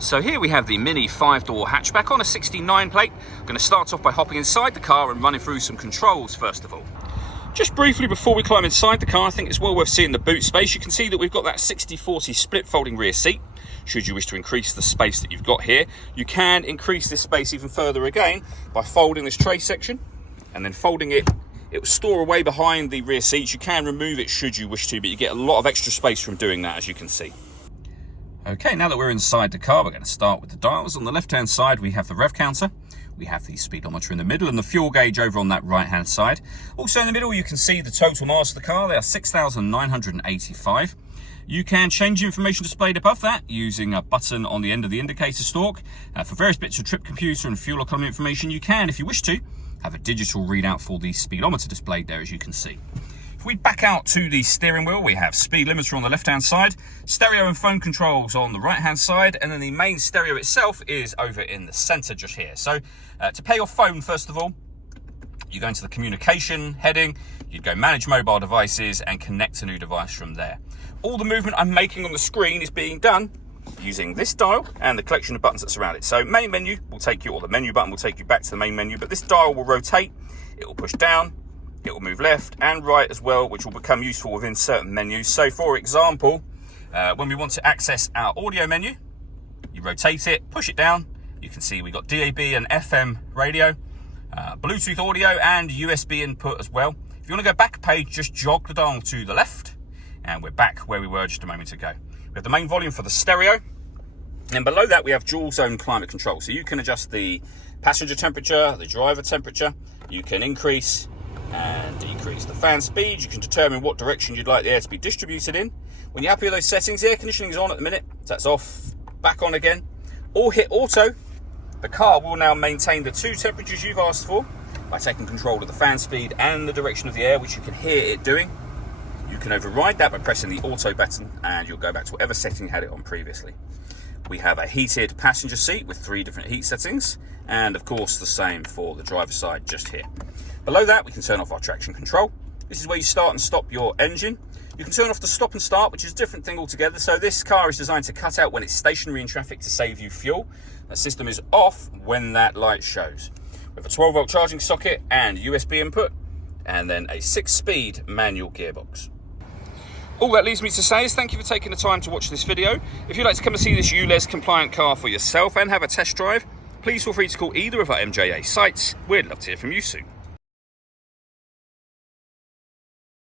So here we have the Mini 5-door hatchback on a 69 plate. I'm going to start off by hopping inside the car and running through some controls first of all. Just briefly before we climb inside the car, I think it's well worth seeing the boot space. You can see that we've got that 60-40 split folding rear seat. Should you wish to increase the space that you've got here, you can increase this space even further again by folding this tray section and then folding it. It will store away behind the rear seats. You can remove it should you wish to, but you get a lot of extra space from doing that, as you can see. Okay, now that we're inside the car, we're going to start with the dials. On the left-hand side, we have the rev counter. We have the speedometer in the middle and the fuel gauge over on that right-hand side. Also in the middle, you can see the total miles of the car. They are 6,985. You can change the information displayed above that using a button on the end of the indicator stalk. For various bits of trip computer and fuel economy information, you can, if you wish to, have a digital readout for the speedometer displayed there, as you can see. If we back out to the steering wheel, we have speed limiter on the left-hand side, stereo and phone controls on the right-hand side, and then the main stereo itself is over in the center just here. So to pair your phone, first of all, you go into the communication heading, you'd go manage mobile devices and connect a new device from there. All the movement I'm making on the screen is being done using this dial and the collection of buttons that surround it. So main menu will take you, or the menu button will take you back to the main menu, but this dial will rotate, it will push down, it will move left and right as well, which will become useful within certain menus. So for example, when we want to access our audio menu, you rotate it, push it down, you can see we got DAB and FM radio, Bluetooth audio and USB input as well. If you want to go back a page, just jog the dial to the left and we're back where we were just a moment ago. We have the main volume for the stereo, and below that we have dual zone climate control. So you can adjust the passenger temperature, the driver temperature, you can increase and decrease the fan speed, you can determine what direction you'd like the air to be distributed in. When you're happy with those settings, the air conditioning is on at the minute, so that's off, back on again, or hit auto. The car will now maintain the two temperatures you've asked for by taking control of the fan speed and the direction of the air, which you can hear it doing. You can override that by pressing the auto button and you'll go back to whatever setting you had it on previously. We have a heated passenger seat with 3 different heat settings, and of course the same for the driver's side just here. Below that we can turn off our traction control. This is where you start and stop your engine. You can turn off the stop and start, which is a different thing altogether. So this car is designed to cut out when it's stationary in traffic to save you fuel. That system is off when that light shows. We have a 12-volt charging socket and USB input, and then a 6-speed manual gearbox. All that leaves me to say is thank you for taking the time to watch this video. If you'd like to come and see this ULEZ compliant car for yourself and have a test drive, please feel free to call either of our MJA sites. We'd love to hear from you soon.